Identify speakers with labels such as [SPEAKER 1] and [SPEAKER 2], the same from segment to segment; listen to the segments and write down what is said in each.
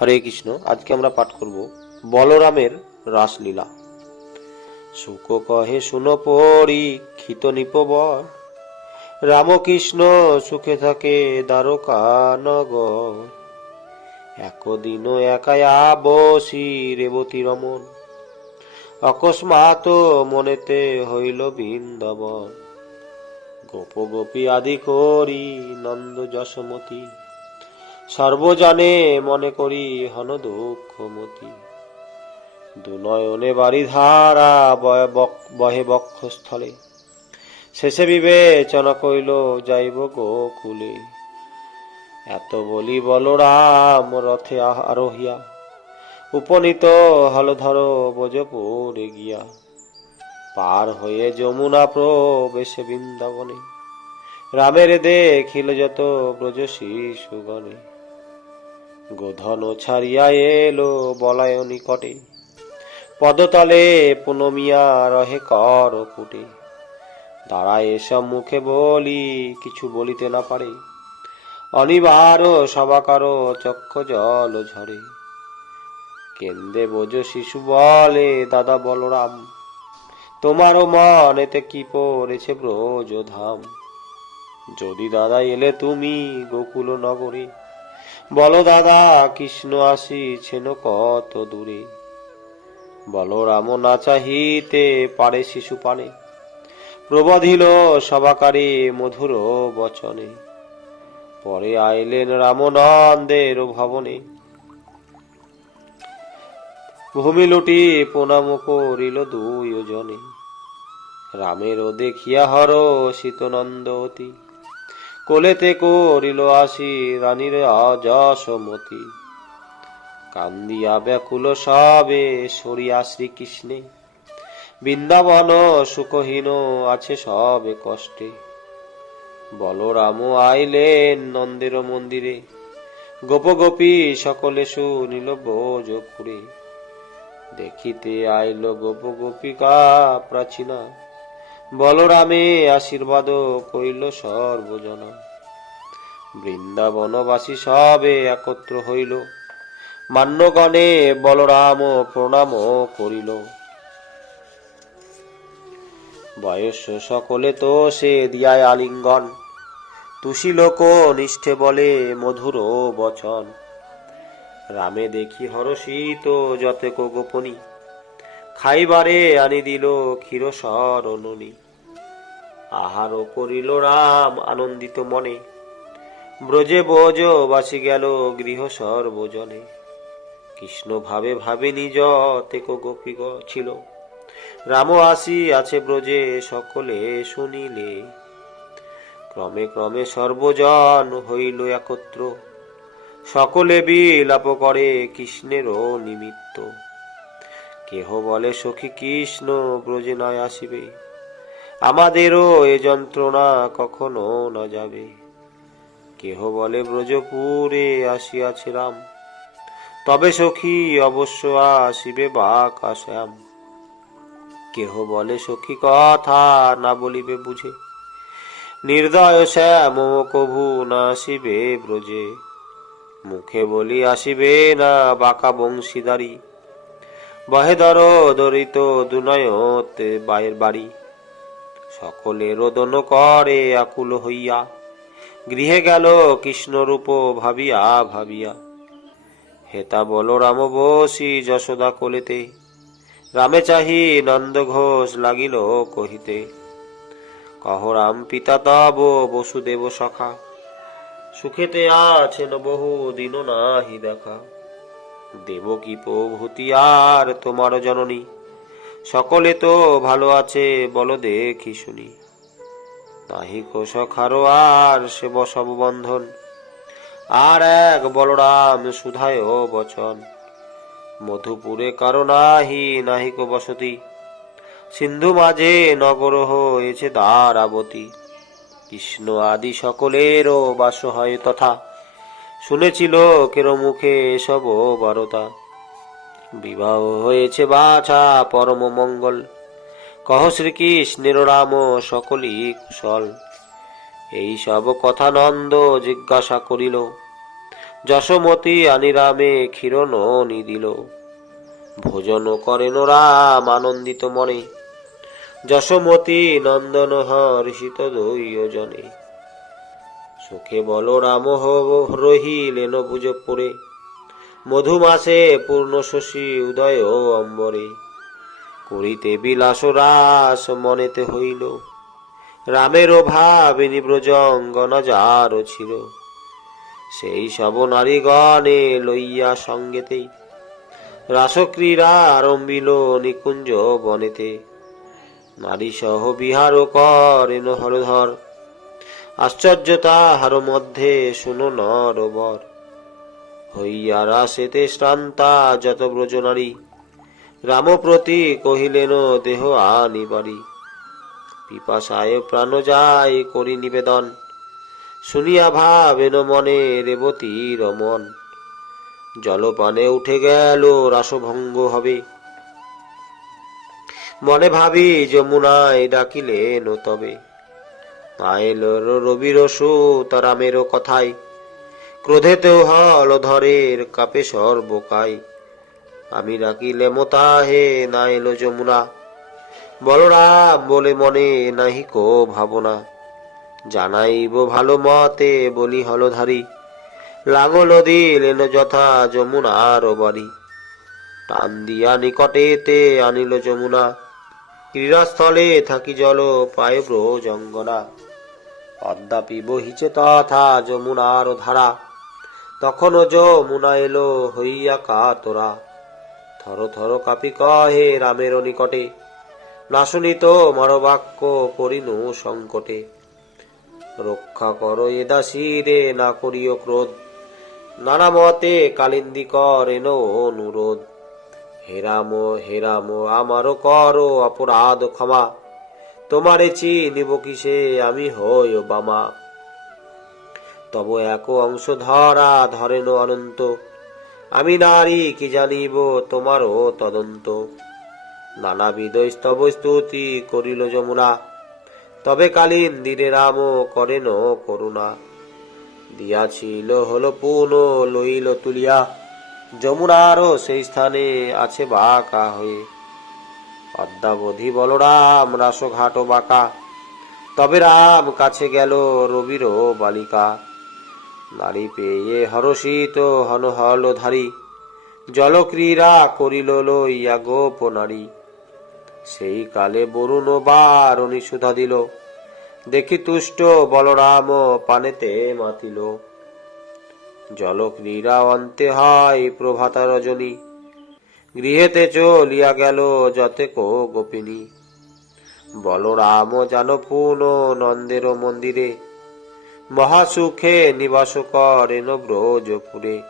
[SPEAKER 1] হরে কৃষ্ণ, আজকে আমরা পাঠ করব বলরামের রাসলীলা। সুখ কহে, শুনো পরীক্ষিত নিপবর। রামকৃষ্ণ সুখে থাকে দ্বারকা নগর একদিন একায়া বসি রেবতী রমন অকস্মাৎ মনেতে হইল বৃন্দাবন। গোপ গোপী আদি করি নন্দ যশমতী। সর্বজনে মনে করি হন দুঃখমতি দুনয়নে বাড়ি ধারা বহে বক্ষস্থলে। শেষে বিবেচনা কইল, যাইব গোকুলে এত বলি বলরাম রথে আরোহিয়া। উপনীত হল ধর বোজপুরে গিয়া। পার হয়ে যমুনা প্রবেশে বৃন্দাবনে। রামের দেখিল যত ব্রজ শিশুগণে গোধন ছাড়িয়া এলো বলায় নিকটে। পদতলে পুনমিয়া রহে কর কুটে। দাঁড়ায় এসব মুখে বলি, কিছু বলিতে না পারে। অনিবার সবাকারো চক্ষ জল ঝরে। কেন্দ্রে বোঝ শিশু বলে, দাদা বলরাম, তোমারও মন, এতে কি পড়েছে ব্রজ ধাম? যদি দাদা এলে তুমি গোকুল নগরে বলো দাদা, কৃষ্ণ আসিছেন কত দূরে? বলরাম না চাহিতে পারে শিশু পানে। প্রবধিল সবাকারে মধুর বচনে। পরে আইলেন রামনন্দের ভবনে। ভূমি লুটি প্রণাম করিল দুই জনে রামের দেখিয়া হর শীতনন্দতী কোলেতে করিল আসি রানীর অযশমতি কান্দিয়া ব্যাকুল সবে সরিয়া শ্রীকৃষ্ণে। বৃন্দাবন সুখহীন আছে সবে কষ্টে। বলরাম আইলেন নন্দের মন্দিরে। গোপ গোপী সকলে শুনিল বোজপুরে দেখিতে আইল গোপ গোপিকা প্রাচীনা। বলরামে আশীর্বাদ কইল সর্বজন বৃন্দাবনবাসী সবে একত্র হইল। মান্যগণে বলরাম প্রণাম করিল। বয়স সকলে তো সে দিয়ায় আলিঙ্গন। তুষি লোক নিষ্ঠে বলে, মধুর বচন। রামে দেখি হরষিত যতেক গোপনী। খাইবারে আনি দিল ক্ষীর সরণনি আহার করিল রাম আনন্দিত মনে। ব্রজে বোজ বাসি গেল গৃহ সর্বজনে কৃষ্ণ ভাবে ভাবে নিজ তেক গোপী ছিল। রাম আসি আছে ব্রজে, সকলে শুনিলে। ক্রমে ক্রমে সর্বজন হইল একত্র। সকলে বিলাপ করে কৃষ্ণেরও নিমিত্ত। কেহ বলে, সখী কৃষ্ণ ব্রজে নয় আসিবে। আমাদেরও এ যন্ত্রণা কখনো না যাবে। কেহ বলে, ব্রজপুরে আসিয়াছে রাম। তবে সখী অবশ্য আসিবে বাক আসাম কেহ বলে, সখী কথা না বলিবে বুঝে। নির্দয় শ্যাম কভু না আসিবে ব্রজে। মুখে বলি, আসিবে না বাঁকা বংশীদারি। বহে দর দরিত দুনয়তে বায়ের বাড়ি। সকলে রোদন করে আকুল হইয়া, গৃহে গেল কৃষ্ণরূপ ভাবিয়া ভাবিয়া। হেতা বল রাম বসি যশোদা কোলেতে, রামে চাহি নন্দ ঘোষ লাগিল কহিতে। কহ রাম পিতা তব বসুদেব সখা, সুখেতে আছেন বহু দিন নাহি দেখা। দেব কি প্রভূতি আর তোমার জননী, সকলে তো ভালো আছে বলো দেখি শুনি। নাহি সখারো আর সে বসব বন্ধন, আর এক বলরাম সুধায় বচন। মধুপুরে কারও নাহি নাহিক বসতি, সিন্ধু মাঝে নগর হয়েছে দ্বারাবতী। কৃষ্ণ আদি সকলেরও বাস হয় তথা শুনেছিল কেরো মুখে সব বারতা। বিবাহ হয়েছে বাছা, পরম মঙ্গল। কহ শ্রীকৃষ্ণের রাম, সকলই কুশল। এই সব কথা নন্দ জিজ্ঞাসা করিল। যশোমতী আনিরামে ক্ষীরণ দিল ভোজন করেন রাম আনন্দিত মনে। যশোমতী নন্দন হর্ষিত দৈজনে সুখে বল রাম রহিলেন পুজো পরে মধুমাসে পূর্ণ শশী উদয় অম্বরে। করিতে বিলাস রাস মনেতে হইল। রামেরও ভাবিনী ব্রজঙ্গন যার ছিল। সেই সব নারীগণে লইয়া সঙ্গেতেই রাসক্রীড়া আরম্ভিল নিকুঞ্জ বনেতে। নারী সহ বিহার করেন হরধর আশ্চর্য তাহার মধ্যে শুনো নরবর হইয়া রাসেতে শ্রান্তা যত ব্রজ নারী। রামপ্রতি কহিলেন, দেহ আনিবারি পিপাসায় প্রাণ যায় করি নিবেদন। শুনিয়া ভাবেন মনে রেবতী রমন জলপানে উঠে গেল রাসভঙ্গ হবে। মনে ভাবি, যমুনায় ডাকিলেন তবে। আইল রবির রামের কথায় ক্রোধেতেও হল ধরের কাপে সর্বকাই আমি ডাকিলে মোতাহে না এলো যমুনা। বলরাম বলে মনে নাহি কো ভাবনা। জানাইব ভালো মতে বলি হলধারী। লাগল দিলেন যথা যমুনার বাড়ি টান দিয়া নিকটেতে আনিল যমুনা। ক্রীড়াস্থলে থাকি জল পায় ব্রজঙ্গনা অদ্যাপি বহিছে তথা যমুনার ধারা। তখনও যমুনা এলো হইয়া কাতরা। থর থর কাপি কহে রামের নিকটে, না শুনিত মারবাক্য করিনু সংকটে। রক্ষা করো এ দাসী রে, না করিও ক্রোধ। নানা মতে কালিন্দি করেন অনুরোধ। হেরাম হেরাম, আমারও করো অপরাধ ক্ষমা। তোমারে চিনিব কিসে? আমি হই ও বামা তব এক অংশ ধরা ধরেন অনন্ত। আমি নারী, কি জানিব তোমারও তদন্ত? নানাবিধ স্তব স্তুতি করিল যমুনা। তবে কালীন দিনে রাম করেন করুণা। দিয়াছিল হল পুন, লইল তুলিয়া। যমুনারও সেই স্থানে আছে বাঁকা হয়ে। অদ্যাবধি বলরাম রাসঘাট বাঁকা। তবে রাম কাছে গেল রবির বালিকা। নারী পেয়ে হরষিত হন হল ধারী। জলক্রীড়া করিল লইয়া গোপ নারী। সেই কালে বরুণ বারণী সুধা দিল। দেখি তুষ্ট বলরাম পানেতে মাতিল। জলক্রীড়া অন্তে হয় প্রভাতা রজনী গৃহেতে চলিয়া গেল যতেক গোপিনী। বলরাম জান পুন নন্দের মন্দিরে। মহাসুখে নিবাস করেন ব্রজপুরে।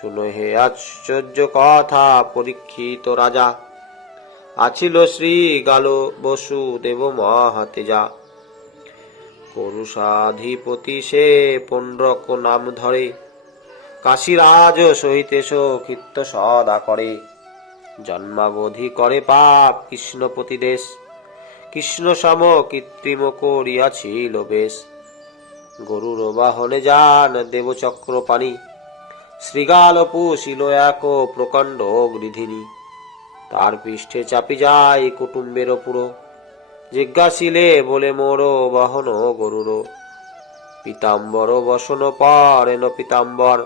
[SPEAKER 1] শুনো হে আশ্চর্য কথা, পরীক্ষিত রাজা। আছিল শ্রী গাল বসুদেব মহাতেজা। পুরুষাধিপতি সে পুণ্ড্রক নাম ধরে। কাশীরাজ সহিতে সখিত্য সদা করে। জন্মাবধি করে পাপ কৃষ্ণপতি দেশ কৃষ্ণ সম কৃত্রিম করিয়াছিল বেশ। গরুর বাহনে যান দেবচক্র পানি শ্রীগাল পুষিল এক প্রকাণ্ড গৃধিনী তার পৃষ্ঠে চাপি যায় কুটুম্বের পুরো। জিজ্ঞাসিলে বলে, মোর বাহন গরুর। পিতাম্বর বসন পারেন পিতাম্বর।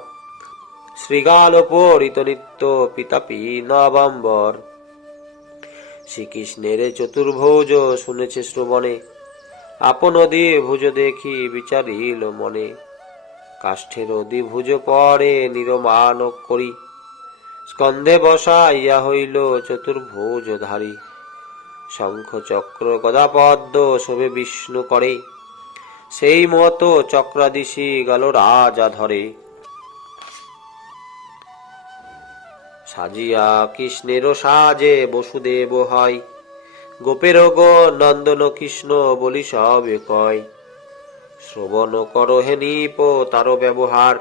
[SPEAKER 1] শ্রীগাল পরিত নিত্য পিতাপি নবাম্বর শ্রীকৃষ্ণের চতুর্ভুজ শুনেছে শ্রবণে, আপন ভুজ দেখি বিচারিল মনে। কাষ্ঠের দ্বিভুজ পরে নিরমান করি, স্কন্ধে বসাইয়া হইল চতুর্ভুজ ধারী। শঙ্খ চক্র গদা পদ্ম শোভে বিষ্ণু করে, সেই মতো চক্রাদিশি গেল রাজা ধরে। সাজিয়া কৃষ্ণেরও সাজে বসুদেব হয়। গোপের গো নন্দন কৃষ্ণ বলি সবে কয় শ্রবণ কর হে নিপ তার ব্যবহার,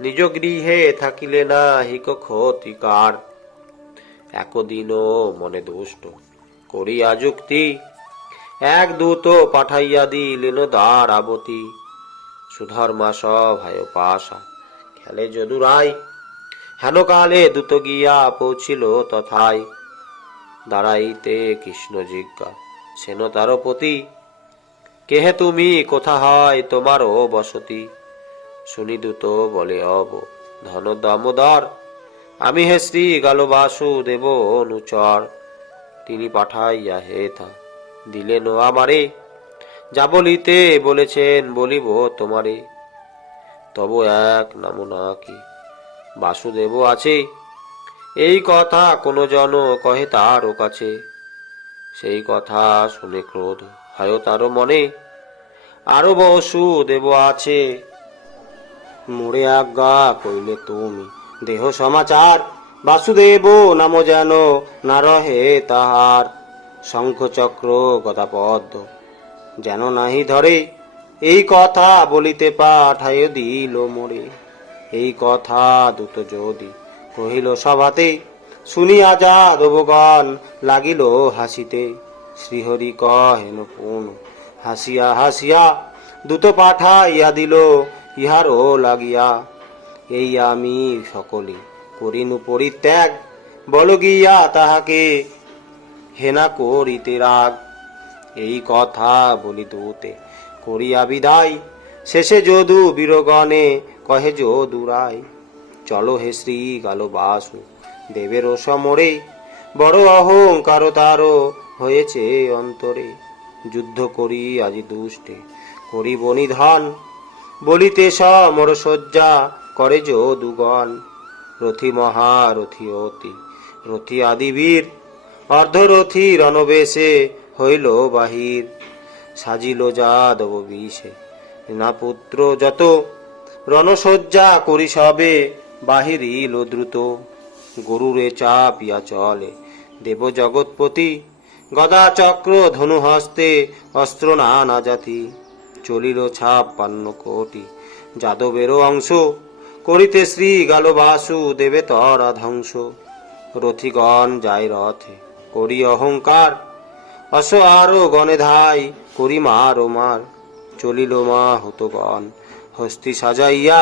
[SPEAKER 1] নিজ গৃহে থাকিলে না হিক ক্ষতিকার। একদিনও মনে দুষ্ট করিয়া যুক্তি, এক দূত পাঠাইয়া দিলেন দ্বারাবতী। সুধর্মা সব সভায় পাশা খেলে যদুরাই হেন কালে দ্রুত গিয়া পৌঁছিল তথায় দাঁড়াইতে কৃষ্ণ জিজ্ঞা, সেন তার পতি কেহে তুমি? কোথা হয় তোমারও বসতি? শুনি দূত বলে, অব, ধন দামোদর, আমি হে শ্রী গাল বাসু দেব অনুচর তিনি পাঠাইয়া, হে হেথা দিলেন আমারে, যা বলিতে বলেছেন বলিব তোমারে। তব এক নাম নাকি বাসুদেব আছে। এই কথা কোনো জন কহে তারও কাছে। সেই কথা শুনে ক্রোধ হয় তারও মনে। আরও বসু দেব আছে। মোরে আজ্ঞা কইলে তুমি, দেহ সমাচার। বাসুদেব নাম যেন না রহে তাহার। শঙ্খ চক্র গদাপদ্ম যেন নাহি ধরে। এই কথা বলিতে পাঠায় দিল মোরে। এই কথা দুত যদি কহিল, সভাতে শুনিয়া যা দেবগণ লাগিল হাসিতে। শ্রীহরি কহেন, পুন হাসিয়া হাসিয়া দুত পাঠাইয়া দিল, ইহারও লাগিয়া। এই আমি সকলে করিনু পরিত্যাগ, বল গিয়া তাহাকে হেনা করিতে রাগ। এই কথা বলি দূতে, করিয়া বিদায়। শেষে যদু বীরগণে কহে যদুরাই চলো হে শ্রী গালো বাসু দেবের সমরে বড় অহংকার তারও হয়েছে অন্তরে। যুদ্ধ করি আজি দুষ্টে করি বনিধান বলিতে সমর সজ্জা করে যদুগণ রথি মহারথি অতি, রথি আদি বীর অর্ধরথি রণবেশে হইল বাহির। সাজিল যাদব বিষে, না পুত্র যত রণসজ্জা করি সবে বাহিরিল দ্রুত। গরুরে চাপিয়া চলে, দেব জগৎপতি। গদা চক্র ধনু হস্তে, অস্ত্র নানা জাতি। চলিল ছাপ্পান্ন কোটি, যাদবেরও অংশ। করিতে শ্রী গাল বাসু দেবে তরা ধ্বংস। রথিগণ যায় রথে, করি অহংকার। অস আরও গণে ধাই, করি মার ও মার। চলিল মা হতগণ হস্তি সাজাইয়া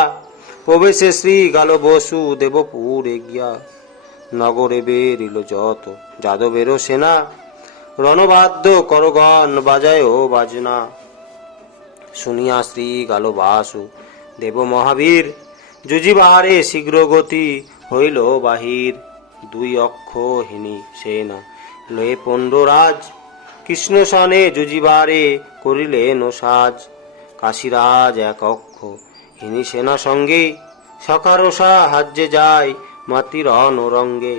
[SPEAKER 1] প্রবেশে শ্রী গাল বসু দেবপুরে গিয়া নগরে বেরিল যত। যাদবেরও সেনা, রণবাদ্য করগণ বাজায় ও বাজনা। শুনিয়া শ্রী গাল বাসু দেব মহাবীর যুজিবারে শীঘ্র গতি হইল বাহির। দুই অক্ষ হিনী সেনা, লয়ে পণ্ডরাজ কৃষ্ণ সনে যুজিবারে করিলেন সাজ। কাশীরাজ এক অক্ষ হিনী সেনা সঙ্গে, সকার সাহায্যে যায় মাতির অনরঙ্গে।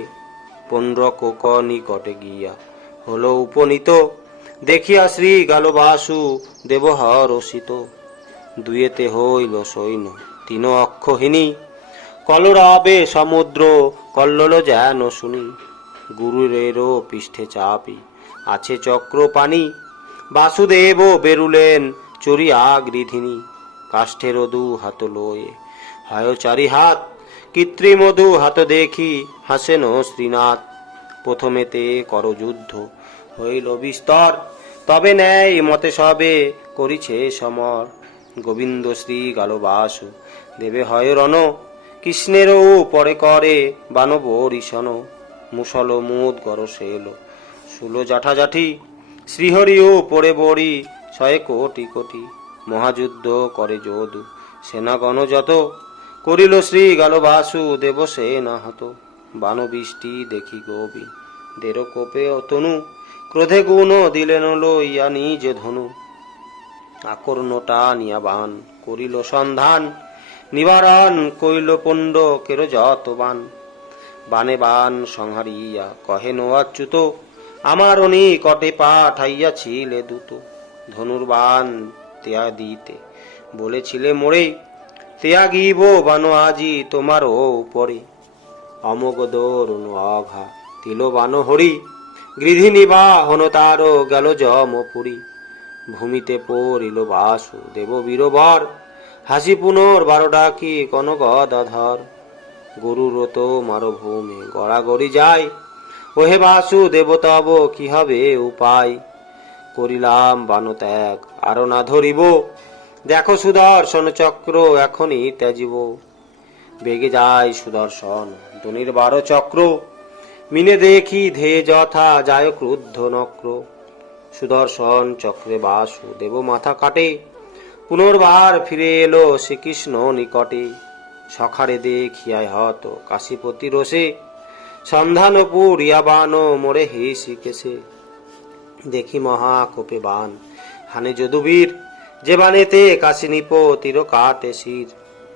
[SPEAKER 1] কোক নিকটে গিয়া হল উপনীত, দেখিয়া শ্রী গাল বাসু দেবহর রসিত দুয়েতে হইল সৈন্য, তিন অক্ষহিনী কলরাবে সমুদ্র, কল্লোল যেন শুনি। গুরুরেরও পৃষ্ঠে চাপি, আছে চক্র পানি বাসুদেব বেরুলেন চড়িয়া গৃধিনী কাষ্ঠের দু হাত লয়ে। হয় চারি হাত কৃত্রিম দু হাত দেখি, হাসেন শ্রীনাথ। প্রথমেতে কর যুদ্ধ হইল বিস্তর, তবে ন্যায় মতে সবে করিছে সমর। গোবিন্দ শ্রী গাল বাসু দেবে হয় রণ। কৃষ্ণেরও পরে করে বানব ঋষণ মুসল মুদ গরসেল সুলো জাঠাজাঠি। শ্রীহরিও পড়ে বড়ি ছয় কোটি কোটি। মহাযুদ্ধ করে যদু। সেনাগণ যত করিল শ্রী গাল বাসু দেব সেনা হত। বান বৃষ্টি দেখি গোবি দের কোপে অতনু, ক্রোধে গুণ দিলেন লইয়া নিজ ধনু। আকর্ণটা নিয়া বান, করিল সন্ধান, নিবারণ কইল পণ্ড কের যত বান। বানে বান সংহারিয়া কহে নোয়াচ্যুত আমার অনি কটে পাঠাইয়াছিলে দুটো ধনুর বান দিতে বলেছিলে মোরে তেয়া গিব বান আজি তোমারও উপরে। অমোগ দরুণ অঘা তিল বান হরি। গৃধিনী বাহন তার গেল জমপুরী ভূমিতে পড়িল বাসু দেব বীরবর। হাসি পুনর বারো ডাকি কন গদাধর গরুর তো মারো ভূমে গড়াগড়ি যায়। ওহে বাসু দেবতব কি হবে উপায়? করিলাম বান ত্যাগ আরও না ধরিব। দেখো সুদর্শন চক্র এখনই ত্যাজিব। বেগে যায় সুদর্শন, ধনির বারো চক্র। মিনে দেখি ধে যথা, যায় ক্রুদ্ধ নক্র। সুদর্শন চক্রে বাসু, দেব মাথা কাটে। পুনর্বার ফিরে এলো শ্রীকৃষ্ণ নিকটে। সখারে দেখিয়ায় হত কাশীপতি রসে সন্ধানপুর, ইয়াবান, মোরে হে শিখেছে দেখি মহাকোপে বান হানে যদুবীর, যে বানেতে তীর কাটে শির।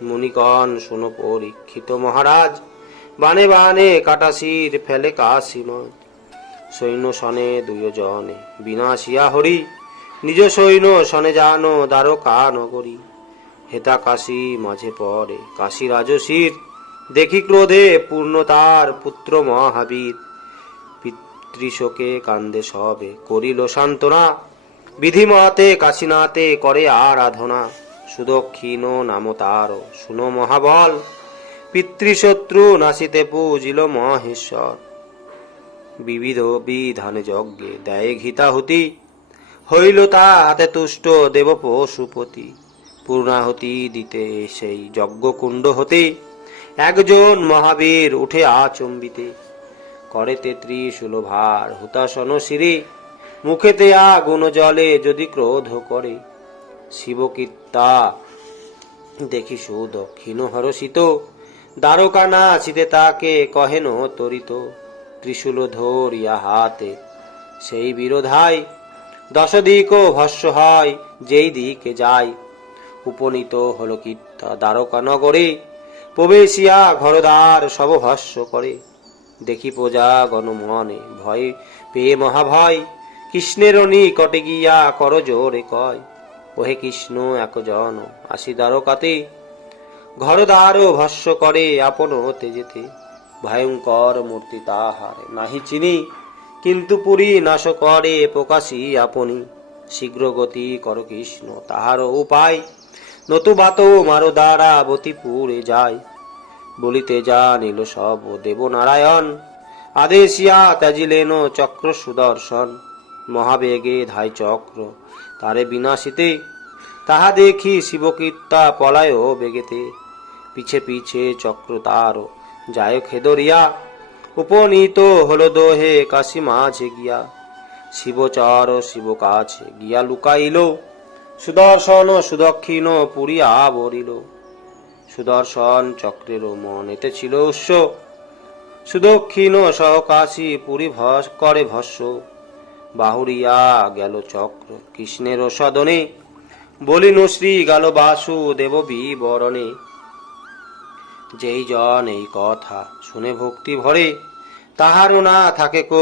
[SPEAKER 1] মুনিগণ, শুনো পরীক্ষিত মহারাজ বানে বানে কাটা শির, ফেলে কাশিময় সৈন্য সনে দুজনে বিনাশিয়া হরি, নিজ সৈন্য সনে জানো দ্বারকা নগরী হেতা কাশী মাঝে পরে কাশী রাজশির দেখি ক্রোধে পূর্ণ তার পুত্র মহাবীর। পিতৃশোকে কান্দে সবে, করিল সান্ত্বনা। বিধিমতে কাশীনাথে করে আরাধনা। সুদক্ষিণ নাম তার, শুনো মহাবল। পিতৃশত্রু নাসিতে পূজিল মহেশ্বর। বিবিধ বিধানে যজ্ঞে দেয় ঘিতাহুতি হইল তা হাতে তুষ্ট দেব পশুপতি পূর্ণাহুতি দিতে সেই যজ্ঞকুণ্ড হতে। একজন মহাবীর উঠে আচম্বিতে। করে তেত্রিশুল ভার হুতাসন শিরে মুখেতে আগুন জলে যদি ক্রোধ করে। শিবকীর্তা, দেখি সুদক্ষিণ হরষিত। দ্বারকা না নাচিতে তাকে কহেন তরিত। ত্রিশূল ধরিয়া হাতে সেই বিরোধাই দশদিক ভস্য হয় যেই দিকে যায়। উপনীত হল কীর্তা দ্বারকা নগরে, প্রবেশিয়া ঘরদ্বার সব ভস্য করে। দেখি প্রজা গণমনে ভয় পেয়ে মহাভয় কৃষ্ণের নিকটে গিয়া কর জোরে কয়। ওহে কৃষ্ণ, একজন আসি দ্বারকাতে। ঘরদ্বার ভস্য করে আপন তেজেতে ভয়ঙ্কর মূর্তি তাহার নাহি চিনি, কিন্তু পুরী নাশ করে প্রকাশী আপনি। শীঘ্র গতি কর কৃষ্ণ তাহার উপায়। নতুবা তো মারো দ্বারা বতিপুরে যায়। বলিতে জানিল সব দেব নারায়ণ আদেশিয়া ত্যাজিলেন চক্র সুদর্শন। মহাবেগে ধাই চক্র, তারে বিনাশিতে। তাহা দেখি শিবকীর্তা পলায় বেগেতে। পিছে পিছে চক্র তার, যায় খেদরিয়া। উপনীত হলো দোহে কাশি মাঝে গিয়া। শিবচর শিব কাছে গিয়া লুকাইল। সুদর্শন সুদক্ষিণ পুরিয়া বরিল সুদর্শন চক্রের মন, এতে ছিল উৎস। সুদক্ষিণ সহকাশী পুরী ভস, করে ভস্য। বাহুরিয়া গেল চক্র কৃষ্ণের সদনে। বলিন শ্রী গেল বাসু দেব বিবরণে। যেই জন এই কথা শুনে ভক্তি ভরে, তাহারও না থাকে কো